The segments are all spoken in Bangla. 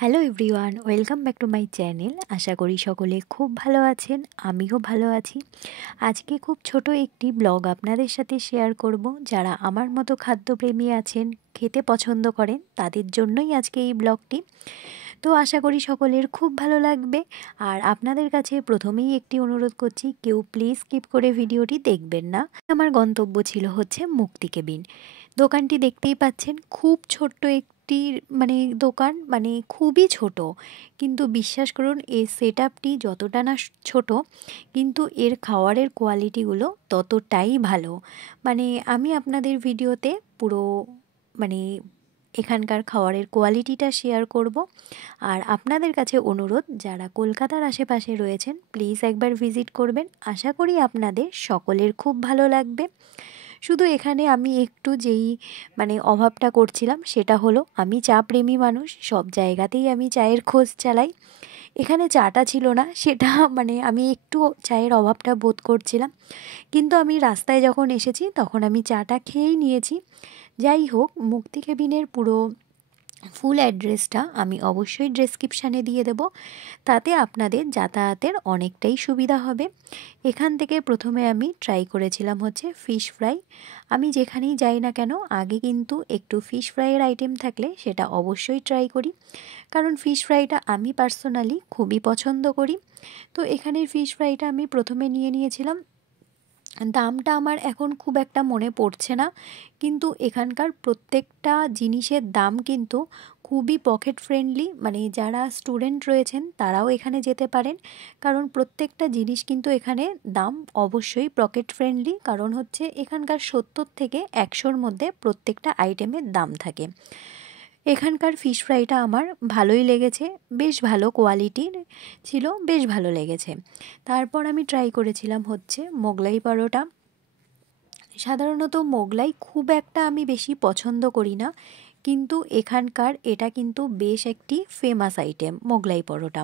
Hello everyone, welcome back to my channel. আশা করি সকলে খুব ভালো আছেন, আমিও ভালো আছি। আজকে খুব ছোট একটি ব্লগ আপনাদের সাথে শেয়ার করব। যারা আমার মতো খাদ্যপ্রেমী আছেন, খেতে পছন্দ করেন, তাদের জন্যই আজকে এই ব্লগটি। তো আশা করি সকলের খুব ভালো লাগবে। আর আপনাদের কাছে প্রথমেই একটি অনুরোধ করছি, কেউ প্লিজ স্কিপ করে ভিডিওটি দেখবেন না। আমার গন্তব্য ছিল হচ্ছে মুক্তি কেবিন। দোকানটি দেখতেই পাচ্ছেন, খুব ছোট্ট একটি দোকান, খুবই ছোট, কিন্তু বিশ্বাস করুন এর সেট আপটি যতটা না ছোট, কিন্তু এর খাওয়ারের কোয়ালিটিগুলো ততটাই ভালো। আমি আপনাদের ভিডিওতে পুরো মানে এখানকার খাওয়ারের কোয়ালিটিটা শেয়ার করব। আর আপনাদের কাছে অনুরোধ, যারা কলকাতার আশেপাশে রয়েছেন প্লিজ একবার ভিজিট করবেন। আশা করি আপনাদের সকলের খুব ভালো লাগবে। শুধু এখানে আমি একটু অভাবটা করছিলাম, সেটা হলো আমি চা প্রেমী মানুষ, সব জায়গাতেই আমি চায়ের খোঁজ চালাই। এখানে চাটা ছিল না, সেটা আমি একটু চায়ের অভাবটা বোধ করছিলাম, কিন্তু আমি রাস্তায় যখন এসেছি তখন আমি চাটা খেয়েই নিয়েছি। যাই হোক, মুক্তি কেবিনের পুরো ফুল অ্যাড্রেসটা আমি অবশ্যই ডেসক্রিপশানে দিয়ে দেব, তাতে আপনাদের যাতায়াতের অনেকটাই সুবিধা হবে। এখান থেকে প্রথমে আমি ট্রাই করেছিলাম হচ্ছে ফিশ ফ্রাই। আমি যেখানেই যাই না কেন আগে কিন্তু একটু ফিশ ফ্রাইয়ের আইটেম থাকলে সেটা অবশ্যই ট্রাই করি, কারণ ফিশ ফ্রাইটা আমি পার্সোনালি খুবই পছন্দ করি। তো এখানের ফিশ ফ্রাইটা আমি প্রথমে নিয়েছিলাম। দামটা আমার এখন খুব একটা মনে পড়ছে না, কিন্তু এখানকার প্রত্যেকটা জিনিসের দাম কিন্তু খুবই পকেট ফ্রেন্ডলি। যারা স্টুডেন্ট রয়েছেন তারাও এখানে যেতে পারেন, কারণ প্রত্যেকটা জিনিস কিন্তু এখানে দাম অবশ্যই পকেট ফ্রেন্ডলি। কারণ হচ্ছে এখানকার 70 থেকে 100-র মধ্যে প্রত্যেকটা আইটেমের দাম থাকে। এখানকার ফিশ ফ্রাইটা আমার ভালোই লেগেছে, বেশ ভালো কোয়ালিটির ছিল, বেশ ভালো লেগেছে। তারপর আমি ট্রাই করেছিলাম হচ্ছে মোগলাই পরোটা। সাধারণত মোগলাই খুব একটা আমি বেশি পছন্দ করি না, কিন্তু এখানকার এটা কিন্তু বেশ একটি ফেমাস আইটেম মোগলাই পরোটা।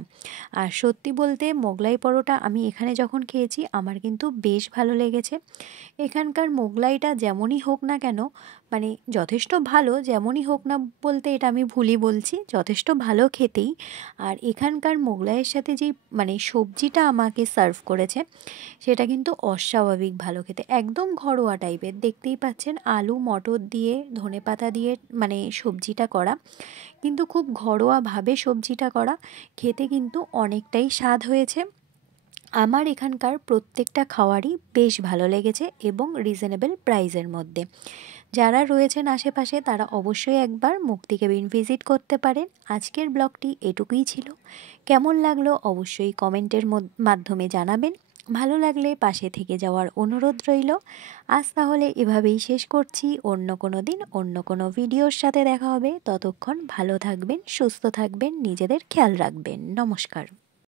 আর সত্যি বলতে মোগলাই পরোটা আমি এখানে যখন খেয়েছি আমার কিন্তু বেশ ভালো লেগেছে। এখানকার মোগলাইটা যেমনই হোক না কেন, যথেষ্ট ভালো, যেমনই হোক না বলতে এটা আমি ভুলই বলছি, যথেষ্ট ভালো খেতেই। আর এখানকার মোগলাইয়ের সাথে যেই সবজিটা আমাকে সার্ভ করেছে সেটা কিন্তু অস্বাভাবিক ভালো খেতে, একদম ঘরোয়া টাইপের। দেখতেই পাচ্ছেন আলু মটর দিয়ে ধনেপাতা দিয়ে সবজিটা করা, কিন্তু খুব ঘরোয়াভাবে সবজিটা করা, খেতে কিন্তু অনেকটাই স্বাদ হয়েছে। আমার এখানকার প্রত্যেকটা খাওয়ারই বেশ ভালো লেগেছে এবং রিজনেবল প্রাইসের মধ্যে। যারা রয়েছেন আশেপাশে তারা অবশ্যই একবার মুক্তি কেবিন ভিজিট করতে পারেন। আজকের ব্লগটি এটুকুই ছিল। কেমন লাগলো অবশ্যই কমেন্টের মাধ্যমে জানাবেন। ভালো লাগলে পাশে থেকে যাওয়ার অনুরোধ রইল। আজ তাহলে এভাবেই শেষ করছি, অন্য কোনো দিন অন্য কোনো ভিডিওর সাথে দেখা হবে। ততক্ষণ ভালো থাকবেন, সুস্থ থাকবেন, নিজেদের খেয়াল রাখবেন। নমস্কার।